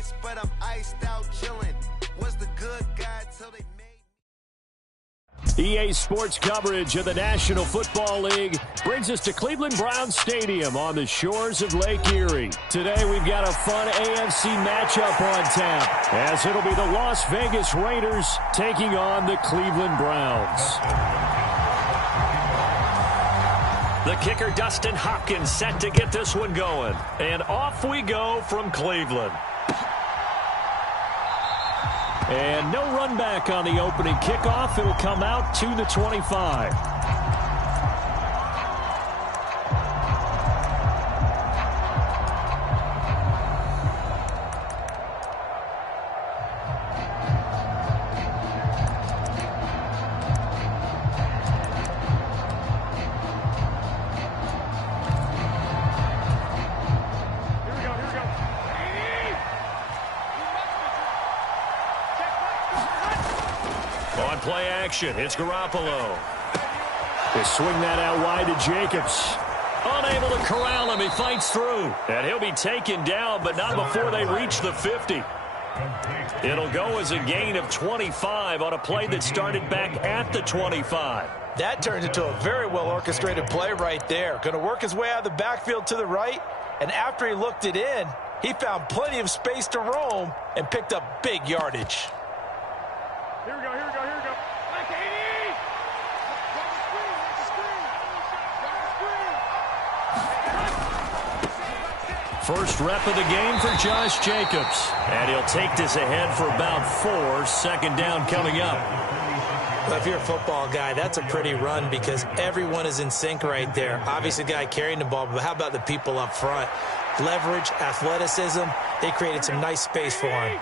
ice, but I'm iced out chilling. Was the good guy till they EA Sports coverage of the National Football League brings us to Cleveland Browns Stadium on the shores of Lake Erie. Today we've got a fun AFC matchup on tap, as it'll be the Las Vegas Raiders taking on the Cleveland Browns. The kicker, Dustin Hopkins, set to get this one going. And off we go from Cleveland. And no run back on the opening kickoff. It'll come out to the 25. Play action. It's Garoppolo. They swing that out wide to Jacobs. Unable to corral him. He fights through. And he'll be taken down, but not before they reach the 50. It'll go as a gain of 25 on a play that started back at the 25. That turned into a very well-orchestrated play right there. Going to work his way out of the backfield to the right, and after he looked it in, he found plenty of space to roam and picked up big yardage. Here we go, here we go, here we go. Like 80! First rep of the game for Josh Jacobs. And he'll take this ahead for about 4. Second down coming up. Well, if you're a football guy, that's a pretty run because everyone is in sync right there. Obviously, the guy carrying the ball, but how about the people up front? Leverage, athleticism, they created some nice space for him.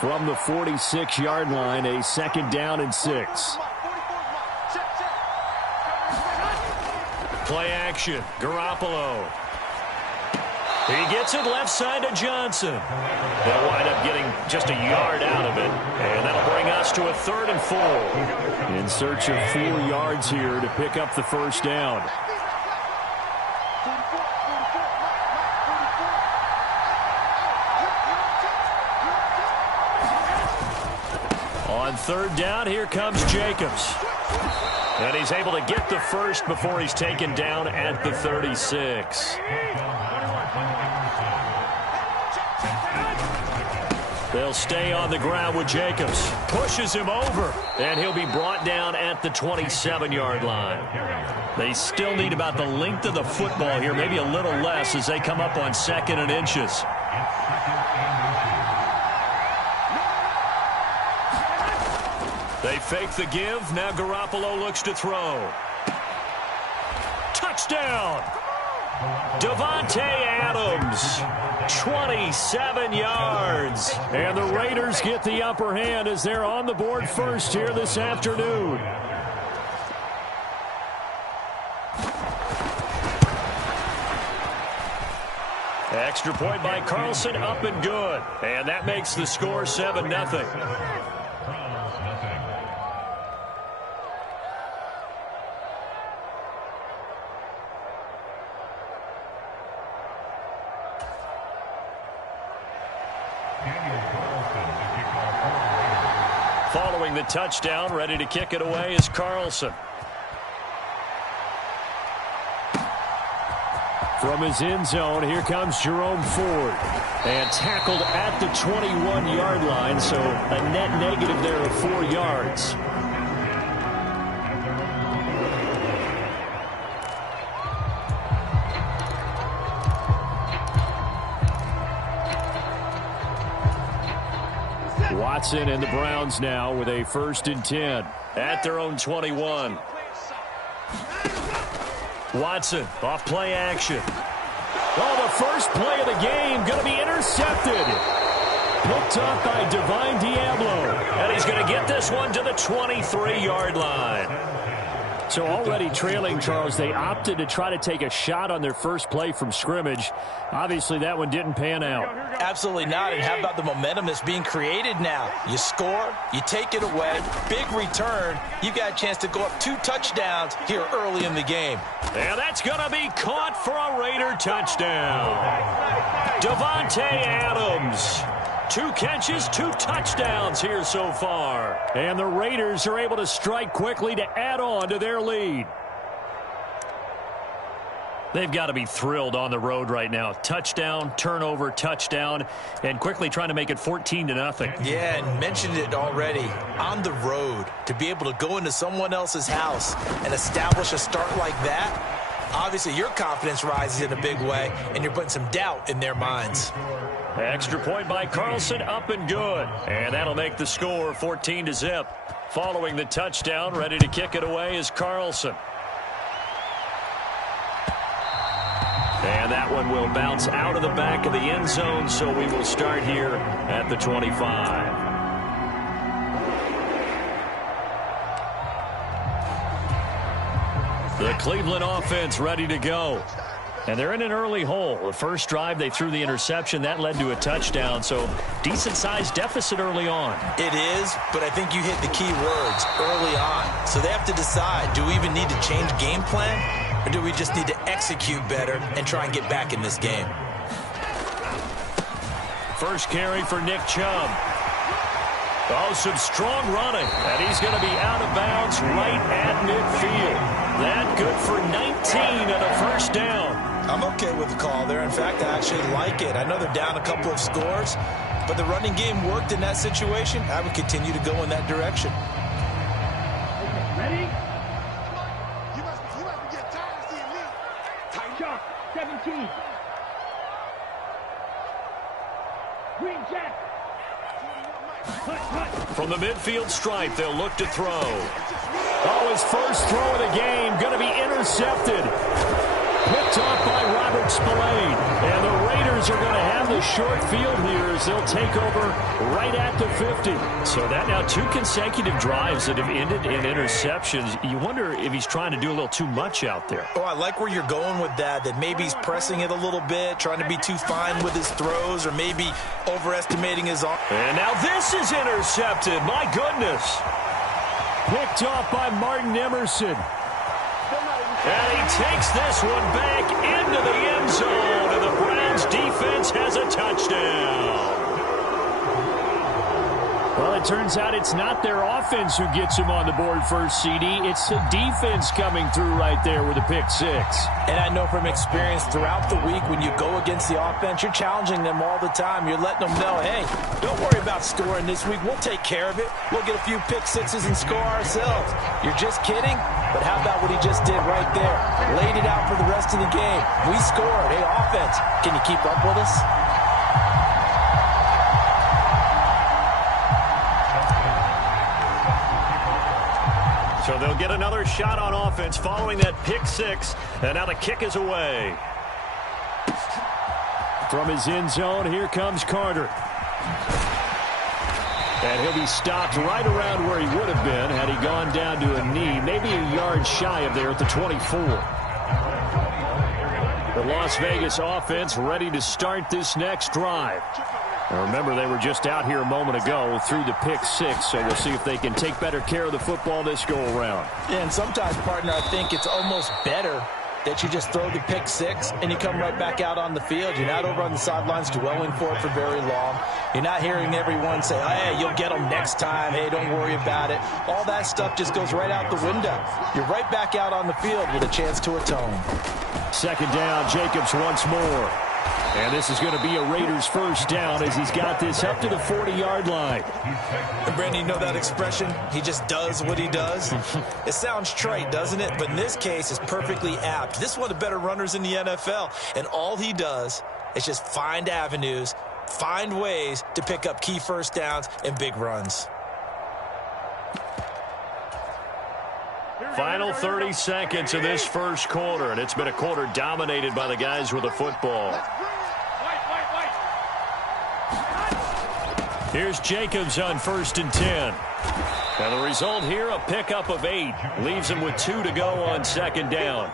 From the 46-yard line, a second down and 6. Play action. Garoppolo. He gets it left side to Johnson. They'll wind up getting just a yard out of it. And that'll bring us to a 3rd and 4. In search of 4 yards here to pick up the first down. On 3rd down, here comes Jacobs. And he's able to get the first before he's taken down at the 36. They'll stay on the ground with Jacobs. Pushes him over. And he'll be brought down at the 27-yard line. They still need about the length of the football here, maybe a little less as they come up on 2nd and inches. They fake the give. Now Garoppolo looks to throw. Touchdown! Davante Adams, 27 yards. And the Raiders get the upper hand as they're on the board first here this afternoon. Extra point by Carlson, up and good. And that makes the score 7-0. Following the touchdown, ready to kick it away is Carlson. From his end zone, here comes Jerome Ford. And tackled at the 21-yard line, so a net negative there of 4 yards. Watson and the Browns now with a 1st and 10. At their own 21. Watson off play action. Oh, the first play of the game going to be intercepted. Picked up by Divine Diablo. And he's going to get this one to the 23-yard line. So already trailing, Charles, they opted to try to take a shot on their first play from scrimmage. Obviously, that one didn't pan out. Absolutely not. And how about the momentum that's being created now? You score, you take it away, big return. You got a chance to go up 2 touchdowns here early in the game. And that's going to be caught for a Raider touchdown. Davante Adams 2 catches, 2 touchdowns here so far. And the Raiders are able to strike quickly to add on to their lead. They've got to be thrilled on the road right now. Touchdown, turnover, touchdown, and quickly trying to make it 14-0. Yeah, and mentioned it already. On the road, to be able to go into someone else's house and establish a start like that, obviously your confidence rises in a big way, and you're putting some doubt in their minds. Extra point by Carlson, up and good. And that'll make the score 14-0. Following the touchdown, ready to kick it away is Carlson. And that one will bounce out of the back of the end zone, so we will start here at the 25. The Cleveland offense ready to go. And they're in an early hole. The first drive, they threw the interception. That led to a touchdown, so decent-sized deficit early on. It is, but I think you hit the key words early on. So they have to decide, do we even need to change game plan? Or do we just need to execute better and try and get back in this game? First carry for Nick Chubb. Oh, some strong running. And he's going to be out of bounds right at midfield. That good for 19 and a first down. I'm okay with the call there. In fact, I actually like it. I know they're down a couple of scores, but the running game worked in that situation. I would continue to go in that direction. Ready? 17. Green Jack. From the midfield stripe, they'll look to throw. Oh, his first throw of the game going to be intercepted. Picked off by Robert Spillane. And the Raiders are going to have the short field here as they'll take over right at the 50. So that now 2 consecutive drives that have ended in interceptions. You wonder if he's trying to do a little too much out there. Oh, I like where you're going with that maybe he's pressing it a little bit, trying to be too fine with his throws, or maybe overestimating his arm. And now this is intercepted. My goodness. Picked off by Martin Emerson. And he takes this one back into the end zone, and the Browns defense has a touchdown. Well, it turns out it's not their offense who gets him on the board first, CD. It's the defense coming through right there with a pick 6. And I know from experience throughout the week, when you go against the offense, you're challenging them all the time. You're letting them know, hey, don't worry about scoring this week. We'll take care of it. We'll get a few pick 6s and score ourselves. You're just kidding? But how about what he just did right there? Laid it out for the rest of the game. We scored. Hey, offense, can you keep up with us? So they'll get another shot on offense following that pick 6. And now the kick is away. From his end zone, here comes Carter. And he'll be stopped right around where he would have been had he gone down to a knee, maybe a yard shy of there at the 24. The Las Vegas offense ready to start this next drive. Now remember, they were just out here a moment ago through the pick 6, so we'll see if they can take better care of the football this go-around. And sometimes, partner, I think it's almost better that you just throw the pick 6 and you come right back out on the field. You're not over on the sidelines dwelling for it for very long. You're not hearing everyone say, hey, you'll get them next time. Hey, don't worry about it. All that stuff just goes right out the window. You're right back out on the field with a chance to atone. Second down, Jacobs once more. And this is going to be a Raiders first down as he's got this up to the 40-yard line. And Brandon, you know that expression? He just does what he does. It sounds trite, doesn't it? But in this case, it's perfectly apt. This is one of the better runners in the NFL. And all he does is just find avenues, find ways to pick up key first downs and big runs. Final 30 seconds of this first quarter, and it's been a quarter dominated by the guys with the football. Here's Jacobs on 1st and 10. And the result here, a pickup of 8. Leaves him with 2 to go on 2nd down.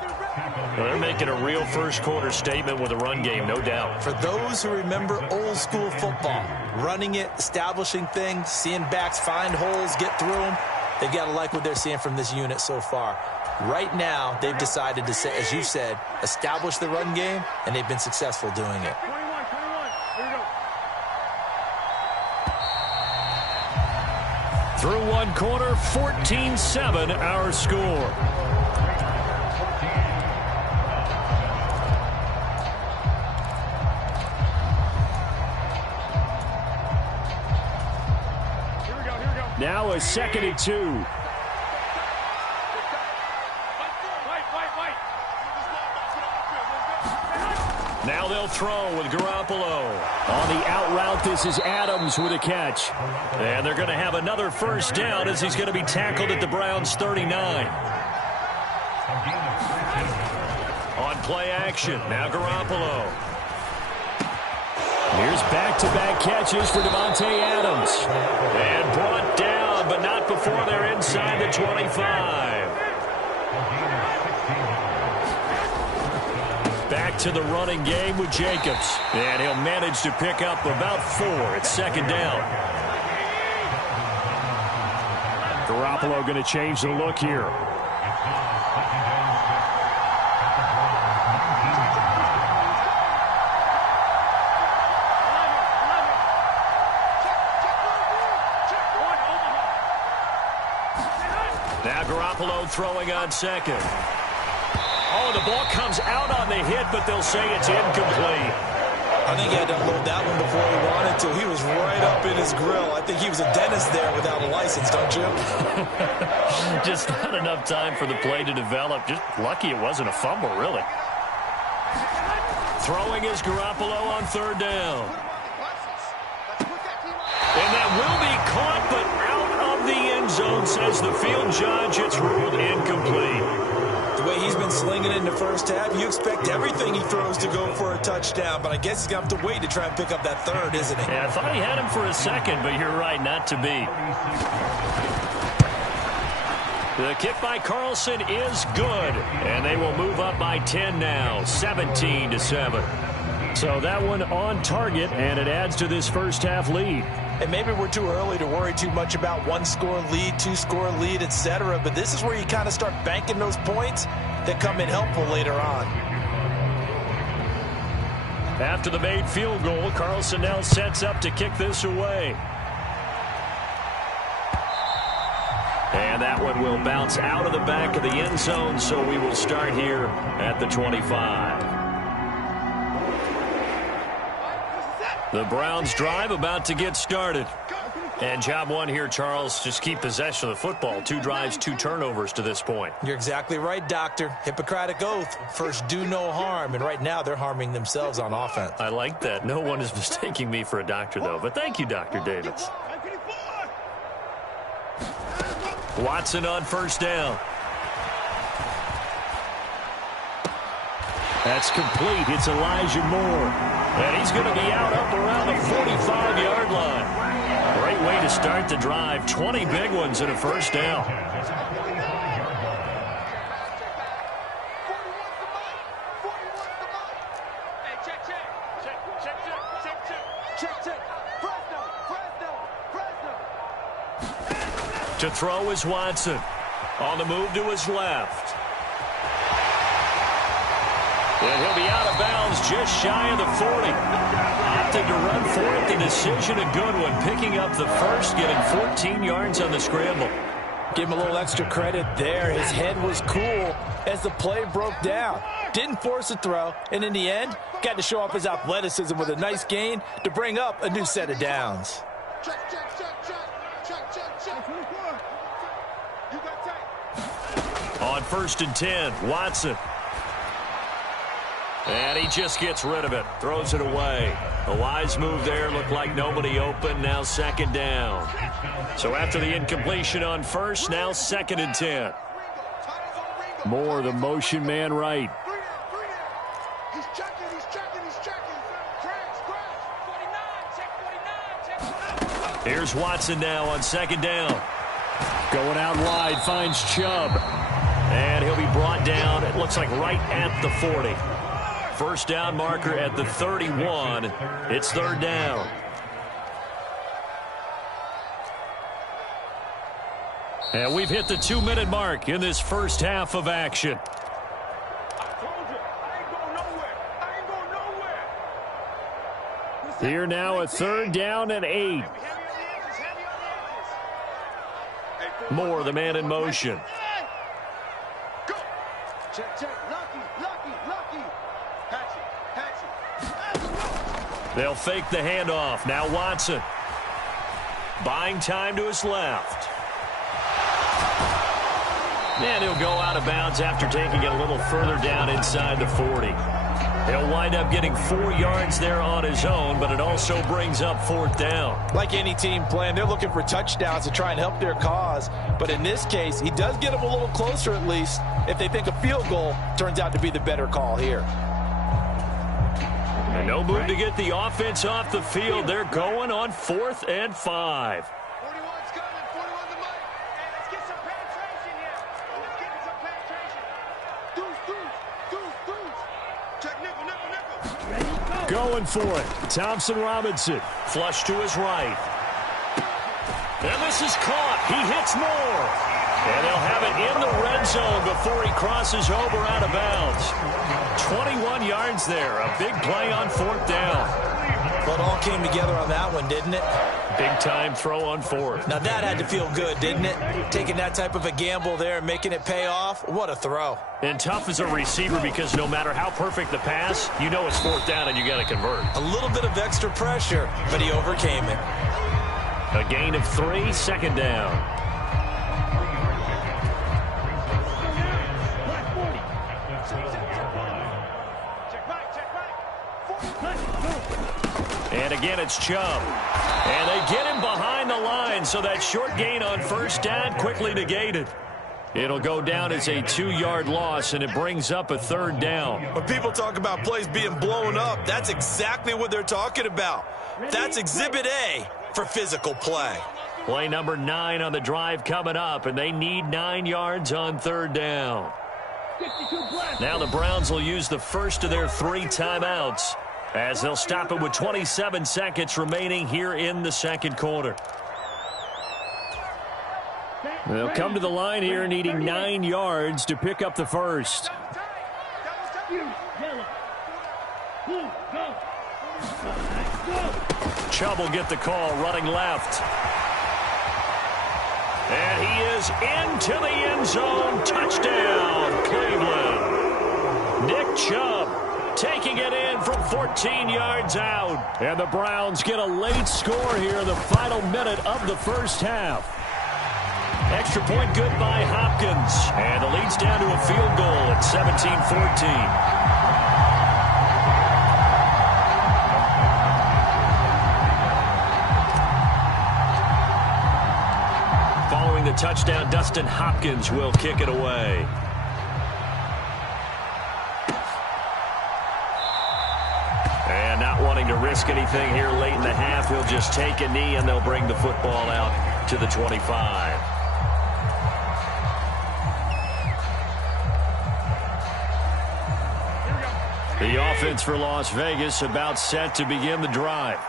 Well, they're making a real first quarter statement with a run game, no doubt. For those who remember old school football, running it, establishing things, seeing backs find holes, get through them, they've got to like what they're seeing from this unit so far. Right now, they've decided to, say, as you said, establish the run game, and they've been successful doing it. 21. Here we go. Through one quarter, 14-7 our score. Now a 2nd and 2. Now they'll throw with Garoppolo. On the out route, this is Adams with a catch. And they're going to have another first down as he's going to be tackled at the Browns' 39. On play action, now Garoppolo. Here's back-to-back catches for Devontae Adams. And brought down, but not before they're inside the 25. Back to the running game with Jacobs. And he'll manage to pick up about 4 at 2nd down. Garoppolo going to change the look here. Now Garoppolo throwing on 2nd. Oh, the ball comes out on the hit, but they'll say it's incomplete. I think he had to unload that one before he wanted to. He was right up in his grill. I think he was a dentist there without a license, don't you? Just not enough time for the play to develop. Just lucky it wasn't a fumble, really. Throwing is Garoppolo on 3rd down. And that will be caught, but out of the end zone, says the field judge. It's ruled incomplete. The way he's been slinging it in the first half, you expect everything he throws to go for a touchdown, but I guess he's going to have to wait to try and pick up that 3rd, isn't he? Yeah, I thought he had him for a 2nd, but you're right, not to be. The kick by Carlson is good, and they will move up by 10 now, 17-7. So that one on target, and it adds to this first half lead. And maybe we're too early to worry too much about 1-score lead, 2-score lead, etc. But this is where you kind of start banking those points that come in helpful later on. After the made field goal, Carlson now sets up to kick this away. And that one will bounce out of the back of the end zone, so we will start here at the 25. The Browns drive about to get started. And job one here, Charles, just keep possession of the football. 2 drives, 2 turnovers to this point. You're exactly right, Doctor. Hippocratic oath. First, do no harm. And right now, they're harming themselves on offense. I like that. No one is mistaking me for a doctor, though. But thank you, Dr. Davis. Watson on 1st down. That's complete. It's Elijah Moore. And he's going to be out up around the 45-yard line. Great way to start the drive. 20 big ones and a 1st down. To throw is Watson. On the move to his left. And he'll be out of bounds just shy of the 40. Opted to run for it. The decision a good one. Picking up the first, getting 14 yards on the scramble. Give him a little extra credit there. His head was cool as the play broke down. Didn't force a throw, and in the end, got to show off his athleticism with a nice gain to bring up a new set of downs. On 1st and 10, Watson. And he just gets rid of it. Throws it away. A wise move there. Looked like nobody open. Now 2nd down. So after the incompletion on 1st, now 2nd and 10. Moore, the motion man right. He's checking. Here's Watson now on 2nd down. Going out wide, finds Chubb. And he'll be brought down, it looks like right at the 40. 1st down marker at the 31. It's 3rd down. And we've hit the 2-minute mark in this first half of action. Here now a 3rd down and 8. Moore, the man in motion. Go. Check, check. Lucky. Patch it. They'll fake the handoff. Now Watson. Buying time to his left. And he'll go out of bounds after taking it a little further down inside the 40. He'll wind up getting 4 yards there on his own, but it also brings up 4th down. Like any team playing, they're looking for touchdowns to try and help their cause. But in this case, he does get them a little closer at least if they think a field goal turns out to be the better call here. And no move to get the offense off the field. They're going on 4th and 5. 41's coming. 41's the mic. Hey, let's get some penetration here. Let's get some penetration. Deuce. Check nickel. Going for it. Thompson Robinson. Flush to his right. And this is caught. He hits Moore. And they'll have it in the red zone before he crosses over out of bounds. 21 yards there. A big play on 4th down. Well, it all came together on that one, didn't it? Big time throw on 4th. Now that had to feel good, didn't it? Taking that type of a gamble there and making it pay off. What a throw. And tough as a receiver because no matter how perfect the pass, you know it's 4th down and you got to convert. A little bit of extra pressure, but he overcame it. A gain of 3, 2nd down. And again, it's Chubb. And they get him behind the line, so that short gain on 1st down quickly negated. It'll go down as a 2-yard loss, and it brings up a 3rd down. When people talk about plays being blown up, that's exactly what they're talking about. That's Exhibit A for physical play. Play number 9 on the drive coming up, and they need 9 yards on 3rd down. Now the Browns will use the first of their 3 timeouts, as they'll stop it with 27 seconds remaining here in the 2nd quarter. They'll come to the line here needing 9 yards to pick up the first. Chubb will get the call running left. And he is into the end zone. Touchdown, Cleveland. Nick Chubb taking it in from 14 yards out. And the Browns get a late score here in the final minute of the first half. Extra point good by Hopkins. And the lead's down to a field goal at 17-14. Following the touchdown, Dustin Hopkins will kick it away. And not wanting to risk anything here late in the half, he'll just take a knee and they'll bring the football out to the 25. The offense for Las Vegas about set to begin the drive.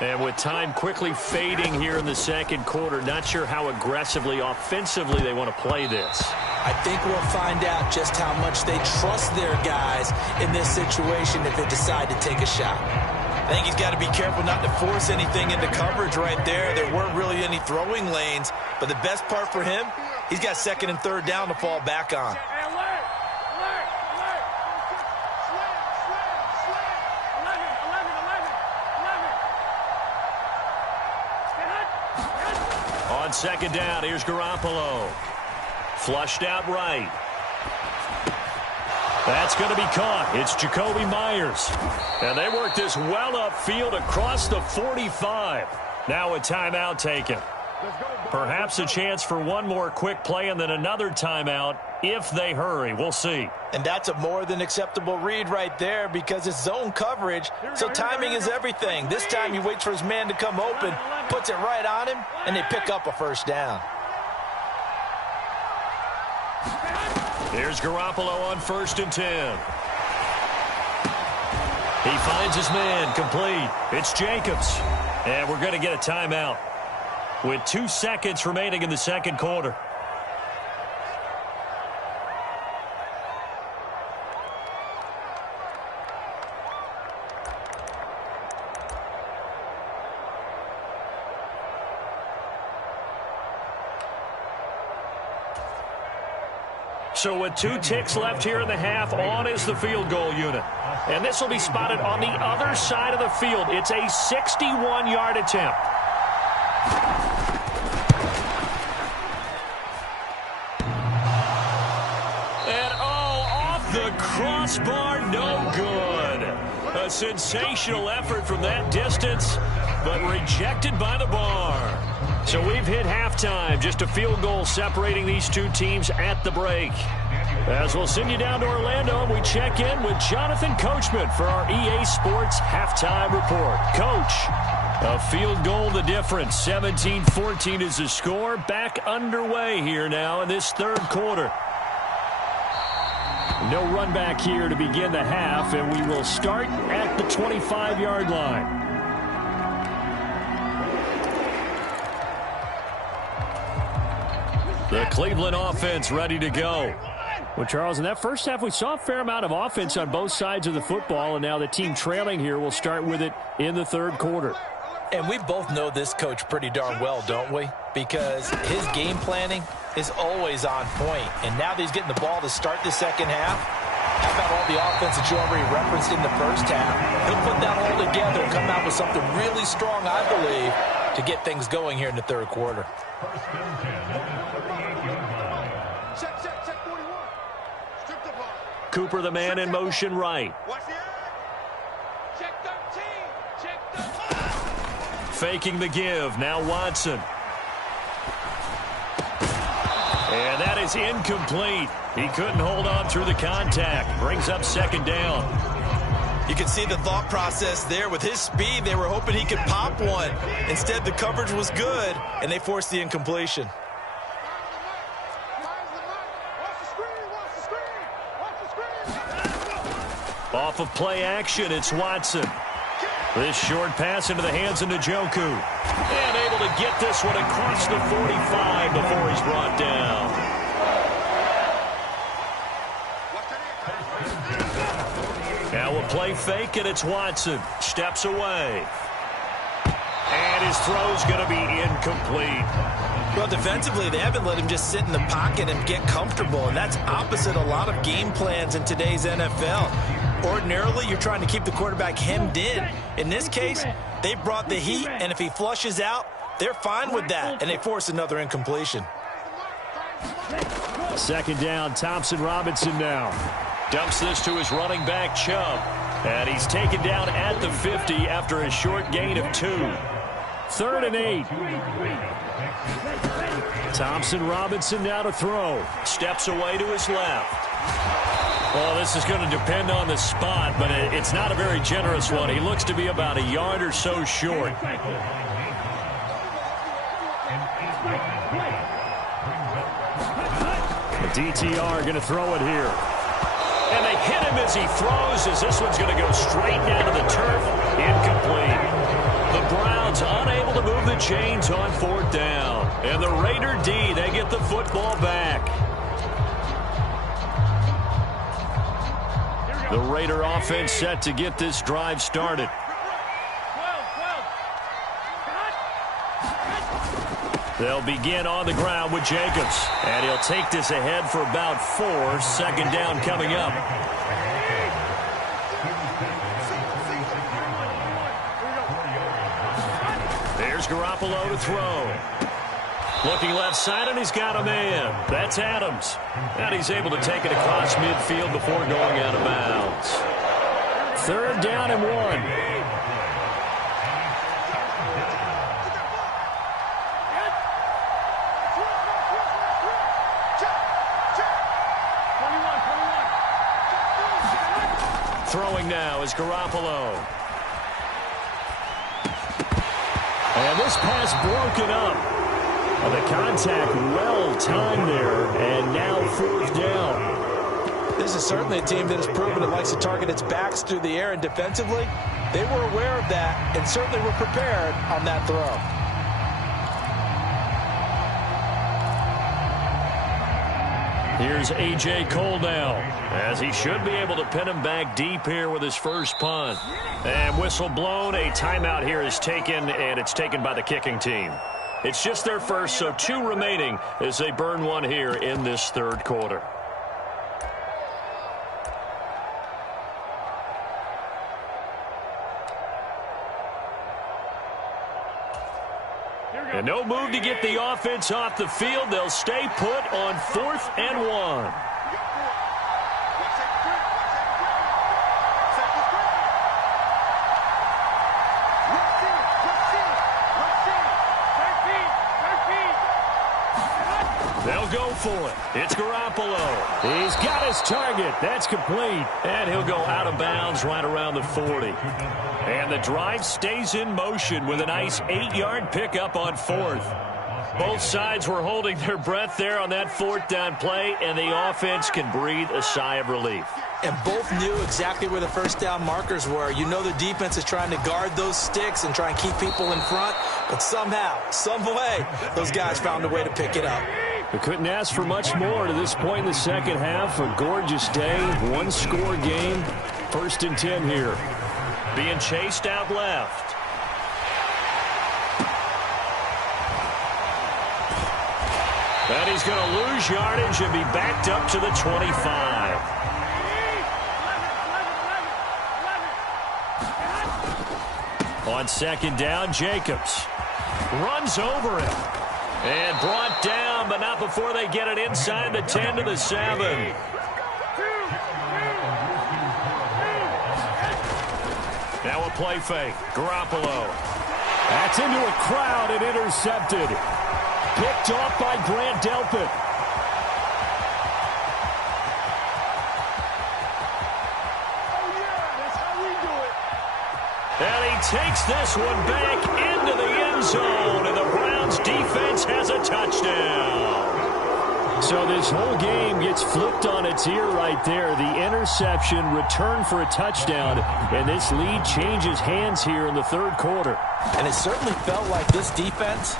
And with time quickly fading here in the 2nd quarter, not sure how aggressively, offensively they want to play this. I think we'll find out just how much they trust their guys in this situation if they decide to take a shot. I think he's got to be careful not to force anything into coverage right there. There weren't really any throwing lanes, but the best part for him, he's got 2nd and 3rd down to fall back on. On 2nd down, here's Garoppolo. Flushed out right. That's going to be caught. It's Jacoby Myers. And they work this well upfield across the 45. Now a timeout taken. Perhaps a chance for one more quick play and then another timeout if they hurry. We'll see. And that's a more than acceptable read right there because it's zone coverage, so timing is everything. This time he waits for his man to come open, puts it right on him, and they pick up a 1st down. Here's Garoppolo on 1st and 10. He finds his man complete. It's Jacobs. And we're going to get a timeout with 2 seconds remaining in the 2nd quarter. So with 2 ticks left here in the half, on is the field goal unit. And this will be spotted on the other side of the field. It's a 61-yard attempt. And off the crossbar, no good. A sensational effort from that distance, but rejected by the bar. So we've hit halftime. Just a field goal separating these two teams at the break. As we'll send you down to Orlando, we check in with Jonathan Coachman for our EA Sports Halftime Report. Coach, a field goal the difference. 17-14 is the score. Back underway here now in this third quarter. No run back here to begin the half, and we will start at the 25-yard line. The Cleveland offense ready to go. Well, Charles, in that first half, we saw a fair amount of offense on both sides of the football, and now the team trailing here will start with it in the third quarter. And we both know this coach pretty darn well, don't we? Because his game planning is always on point. And now that he's getting the ball to start the second half, how about all the offense that you already referenced in the first half? He'll put that all together and come out with something really strong, I believe, to get things going here in the third quarter. Cooper, the man in motion right. Faking the give. Now Watson. And that is incomplete. He couldn't hold on through the contact. Brings up second down. You can see the thought process there. With his speed, they were hoping he could pop one. Instead, the coverage was good, and they forced the incompletion. Off of play action, it's Watson. This short pass into the hands of Njoku. And able to get this one across the 45 before he's brought down. Now we'll play fake, and it's Watson. Steps away. And his throw's going to be incomplete. Well, defensively, they haven't let him just sit in the pocket and get comfortable, and that's opposite a lot of game plans in today's NFL. Ordinarily, you're trying to keep the quarterback hemmed in. In this case, they brought the heat, and if he flushes out, they're fine with that, and they force another incompletion. Second down, Thompson-Robinson now. Dumps this to his running back, Chubb. And he's taken down at the 50 after a short gain of 2. 3rd and 8. Thompson-Robinson now to throw. Steps away to his left. Well, this is going to depend on the spot, but it's not a very generous one. He looks to be about a yard or so short. The DTR going to throw it here. And they hit him as he throws, as this one's going to go straight down to the turf. Incomplete. The Browns unable to move the chains on 4th down. And the Raider D, they get the football back. The Raider offense set to get this drive started. They'll begin on the ground with Jacobs. And he'll take this ahead for about 4. 2nd down coming up. There's Garoppolo to throw. Looking left side, and he's got a man. That's Adams. And he's able to take it across midfield before going out of bounds. 3rd down and 1. Throwing now is Garoppolo. And this pass broken up. Well, the contact well timed there, and now 4th down. This is certainly a team that has proven it likes to target its backs through the air, and defensively, they were aware of that and certainly were prepared on that throw. Here's A.J. Cole now, as he should be able to pin him back deep here with his first punt. And whistle blown, a timeout here is taken, and it's taken by the kicking team. It's just their first, so 2 remaining as they burn one here in this third quarter. And no move to get the offense off the field. They'll stay put on 4th and 1. They'll go for it. It's Garoppolo. He's got his target. That's complete. And he'll go out of bounds right around the 40. And the drive stays in motion with a nice 8-yard pickup on 4th. Both sides were holding their breath there on that 4th down play, and the offense can breathe a sigh of relief. And both knew exactly where the first down markers were. You know the defense is trying to guard those sticks and try and keep people in front, but somehow, some way, those guys found a way to pick it up. We couldn't ask for much more to this point in the second half. A gorgeous day, one-score game. 1st and 10 here. Being chased out left. And he's going to lose yardage and be backed up to the 25. On 2nd down, Jacobs runs over him. And brought down, but not before they get it inside the 10 to the 7. Now a play fake. Garoppolo. That's into a crowd and intercepted. Picked off by Grant Delpit. And he takes this one back into the end zone, and the Browns defense has a touchdown. So this whole game gets flipped on its ear right there. The interception, return for a touchdown, and this lead changes hands here in the 3rd quarter. And it certainly felt like this defense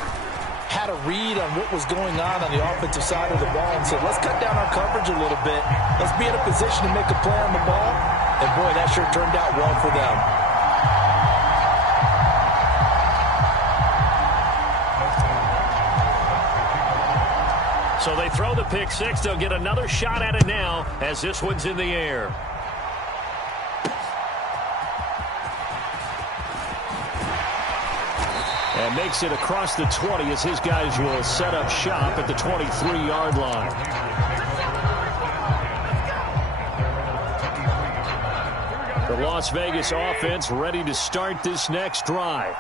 had a read on what was going on the offensive side of the ball and said, let's cut down our coverage a little bit. Let's be in a position to make a play on the ball. And, boy, that sure turned out well for them. So they throw the pick six. They'll get another shot at it now as this one's in the air. And makes it across the 20 as his guys will set up shop at the 23-yard line. The Las Vegas offense ready to start this next drive.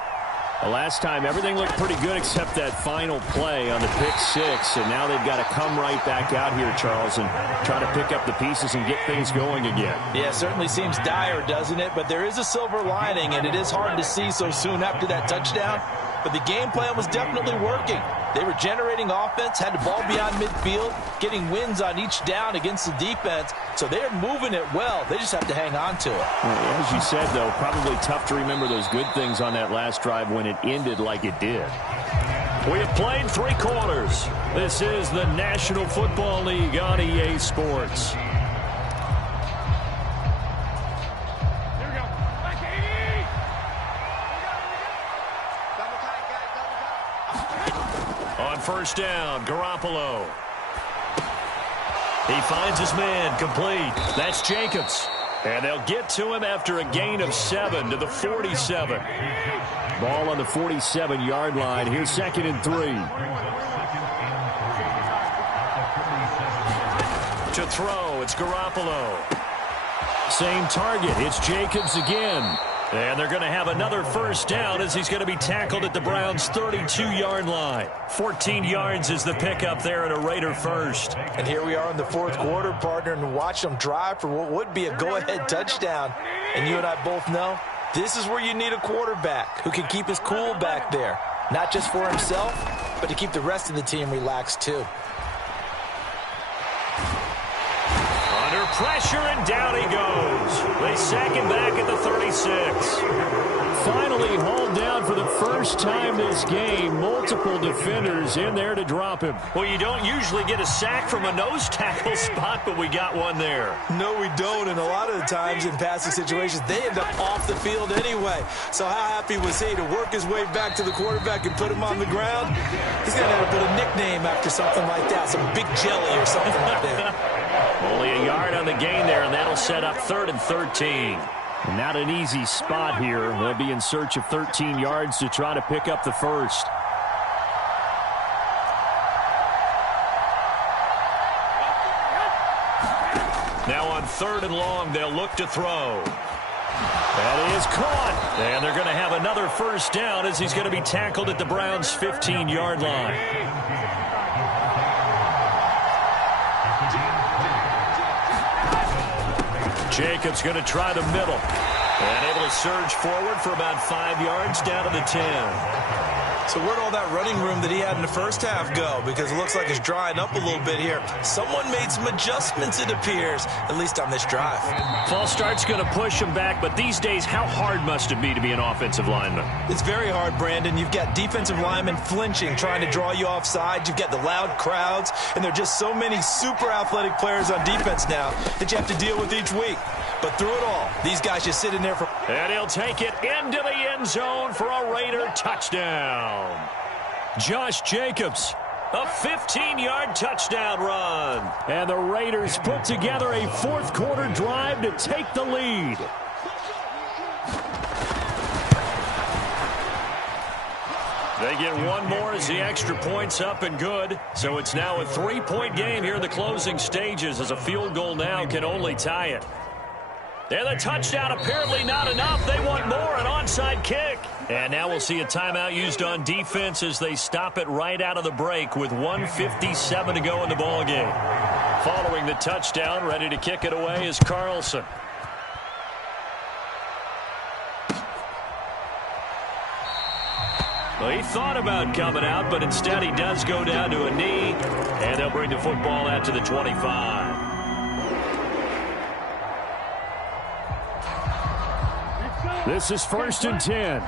The last time, everything looked pretty good except that final play on the pick six. And now they've got to come right back out here, Charles, and try to pick up the pieces and get things going again. Yeah, it certainly seems dire, doesn't it? But there is a silver lining, and it is hard to see so soon after that touchdown. But the game plan was definitely working. They were generating offense, had the ball beyond midfield, getting wins on each down against the defense. So they're moving it well. They just have to hang on to it. As you said, though, probably tough to remember those good things on that last drive when it ended like it did. We have played 3 quarters. This is the National Football League on EA Sports. On 1st down, Garoppolo. He finds his man, complete. That's Jacobs. And they'll get to him after a gain of 7 to the 47. Ball on the 47-yard line. Here's 2nd and 3. To throw, it's Garoppolo. Same target. It's Jacobs again. And they're going to have another 1st down as he's going to be tackled at the Browns' 32-yard line. 14 yards is the pickup there at a Raider first. And here we are in the 4th quarter, partner, and watch them drive for what would be a go-ahead touchdown. And you and I both know this is where you need a quarterback who can keep his cool back there. Not just for himself, but to keep the rest of the team relaxed too. Under pressure, and down he goes. They sack him back at the 36. Finally hauled down for the first time this game. Multiple defenders in there to drop him. Well, you don't usually get a sack from a nose tackle spot, but we got one there. No, we don't, and a lot of the times in passing situations, they end up off the field anyway. So how happy was he to work his way back to the quarterback and put him on the ground? He's going to have to put a nickname after something like that, some Big Jelly or something like that. Only a yard on the gain there, and that'll set up 3rd and 13. Not an easy spot here. They'll be in search of 13 yards to try to pick up the first. 3rd and long. They'll look to throw. That is caught. And they're going to have another first down as he's going to be tackled at the Browns' 15-yard line. Jacobs going to try the middle. And able to surge forward for about 5 yards down to the 10. So where'd all that running room that he had in the first half go? Because it looks like it's drying up a little bit here. Someone made some adjustments, it appears, at least on this drive. False start's going to push him back, but these days, how hard must it be to be an offensive lineman? It's very hard, Brandon. You've got defensive linemen flinching, trying to draw you offside. You've got the loud crowds, and there are just so many super athletic players on defense now that you have to deal with each week. But through it all, these guys just sit in there for... And he'll take it into the end zone for a Raider touchdown. Josh Jacobs, a 15-yard touchdown run. And the Raiders put together a fourth-quarter drive to take the lead. They get one more as the extra point's up and good. So it's now a 3-point game here in the closing stages as a field goal now can only tie it. And the touchdown apparently not enough. They want more, an onside kick. And now we'll see a timeout used on defense as they stop it right out of the break with 1:57 to go in the ballgame. Following the touchdown, ready to kick it away is Carlson. Well, he thought about coming out, but instead he does go down to a knee, and they'll bring the football out to the 25. This is 1st and 10.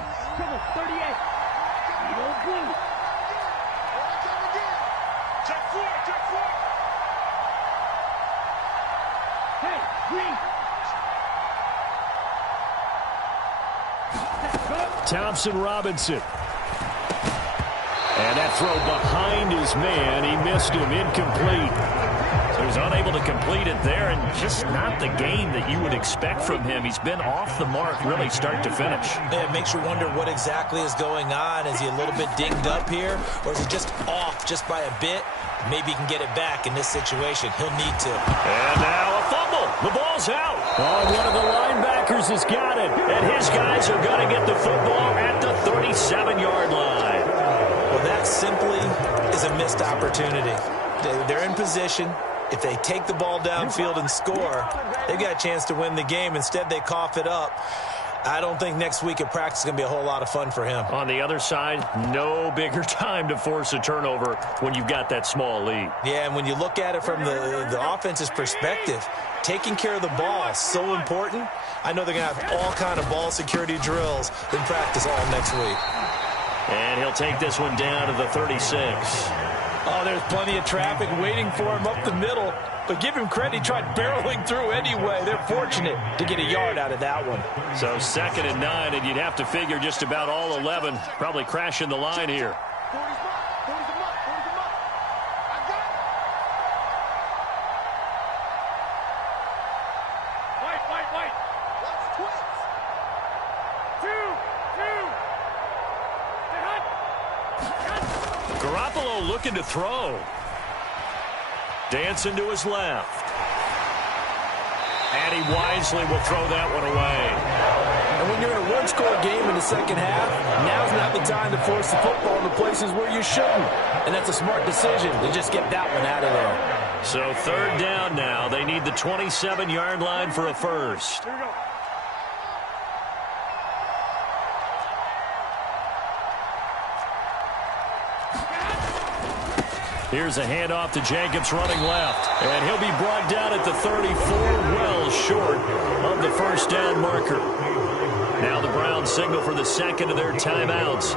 Thompson Robinson. And that throw behind his man. He missed him. Incomplete. So he's unable to complete it there, and just not the game that you would expect from him. He's been off the mark really start to finish. Yeah, it makes you wonder what exactly is going on. Is he a little bit dinged up here, or is he just off just by a bit? Maybe he can get it back in this situation. He'll need to. And now a fumble. The ball's out. Oh, one of the linebackers has got it. And his guys are going to get the football at the 37-yard line. Well, that simply is a missed opportunity. They're in position. If they take the ball downfield and score, they've got a chance to win the game. Instead, they cough it up. I don't think next week at practice is going to be a whole lot of fun for him. On the other side, no bigger time to force a turnover when you've got that small lead. Yeah, and when you look at it from the offense's perspective, taking care of the ball is so important. I know they're going to have all kind of ball security drills in practice all next week. And he'll take this one down to the 36. Oh, there's plenty of traffic waiting for him up the middle. But give him credit, he tried barreling through anyway. They're fortunate to get a yard out of that one. So 2nd and 9, and you'd have to figure just about all 11 probably crashing the line here. Garoppolo looking to throw. Dancing to his left. And he wisely will throw that one away. And when you're in a one-score game in the second half, now's not the time to force the football in the places where you shouldn't. And that's a smart decision to just get that one out of there. So 3rd down now. They need the 27-yard line for a first. Here we go. Here's a handoff to Jacobs running left. And he'll be brought down at the 34, well short of the first down marker. Now the Browns signal for the second of their timeouts,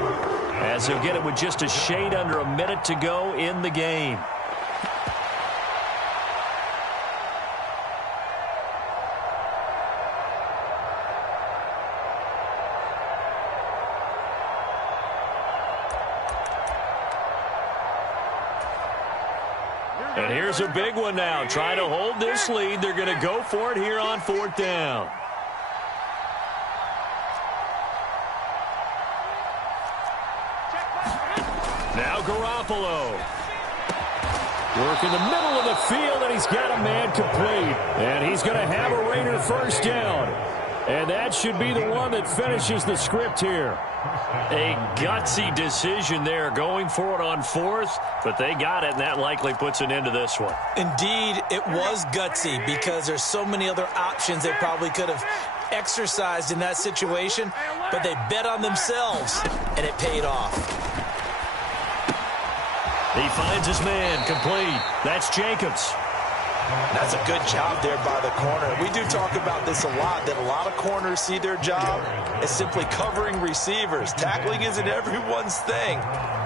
as he'll get it with just a shade under a minute to go in the game. And here's a big one now. Trying to hold this lead. They're going to go for it here on 4th down. Now Garoppolo. Work in the middle of the field, and he's got a man complete. And he's going to have a Raider first down. And that should be the one that finishes the script here. A gutsy decision there, going for it on fourth, but they got it, and that likely puts an end to this one. Indeed, it was gutsy because there's so many other options they probably could have exercised in that situation, but they bet on themselves, and it paid off. He finds his man complete. That's Jacobs. That's a good job there by the corner. We do talk about this a lot, that a lot of corners see their job as simply covering receivers. Tackling isn't everyone's thing.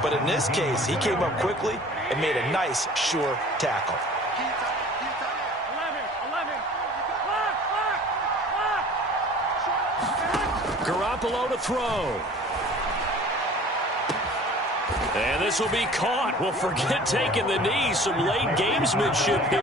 But in this case, he came up quickly and made a nice, sure tackle. 11. Garoppolo to throw. And this will be caught. Well, forget taking the knee. Some late gamesmanship here.